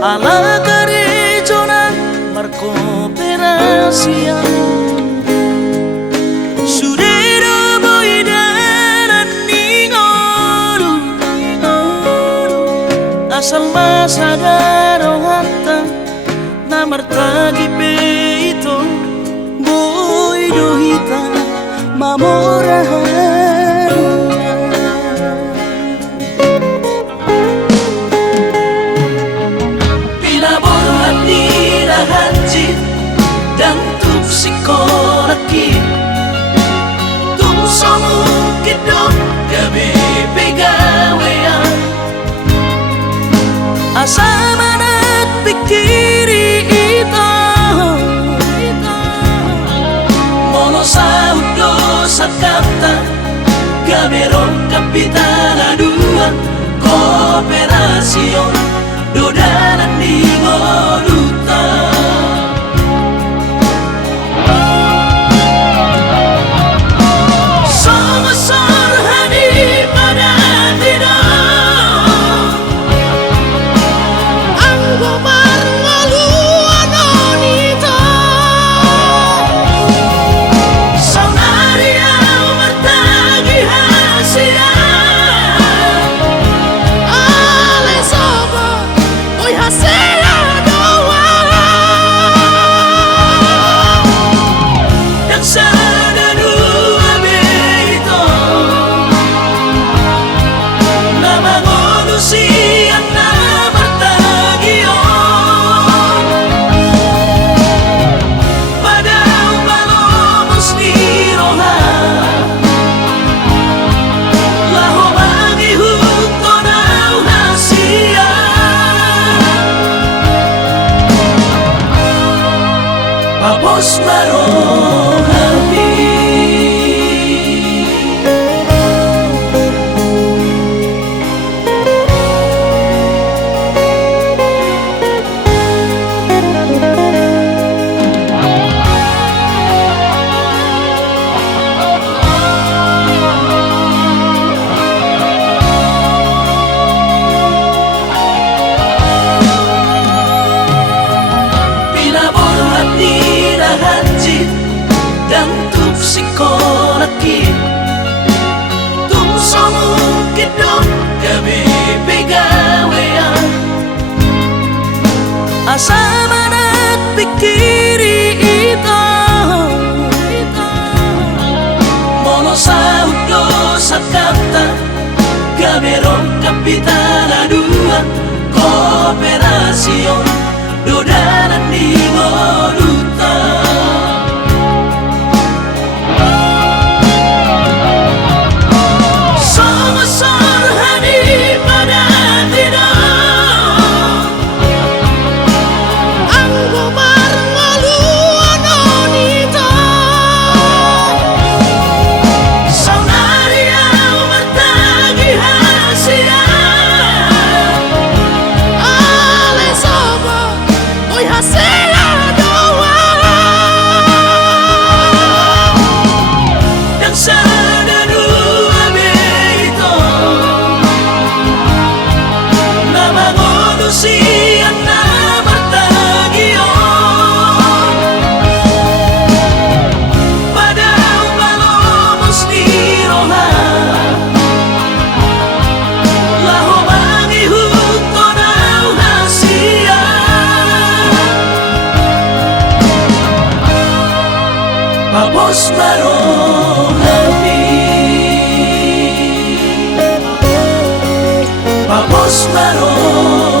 Ala karejona markooperasia Sudero boidaran ningoru Asal masadaro hatta namartagi peito Boido hita mamorahan dan tuk sikolaki tuk somu kidok gabe pegawean asa manak pikiri ito mono saudo sakapta gabe ron kapitana dua kooperasion dodanan di ngoduta Papos marong hati dan tuk sikolaki tuk somu kidok gabe pegawean asa manak pikiri ito mono saudo sakapta gabe ron kapitana dua kooperasion dodanan di ngoduta Papos marong hati Papos marong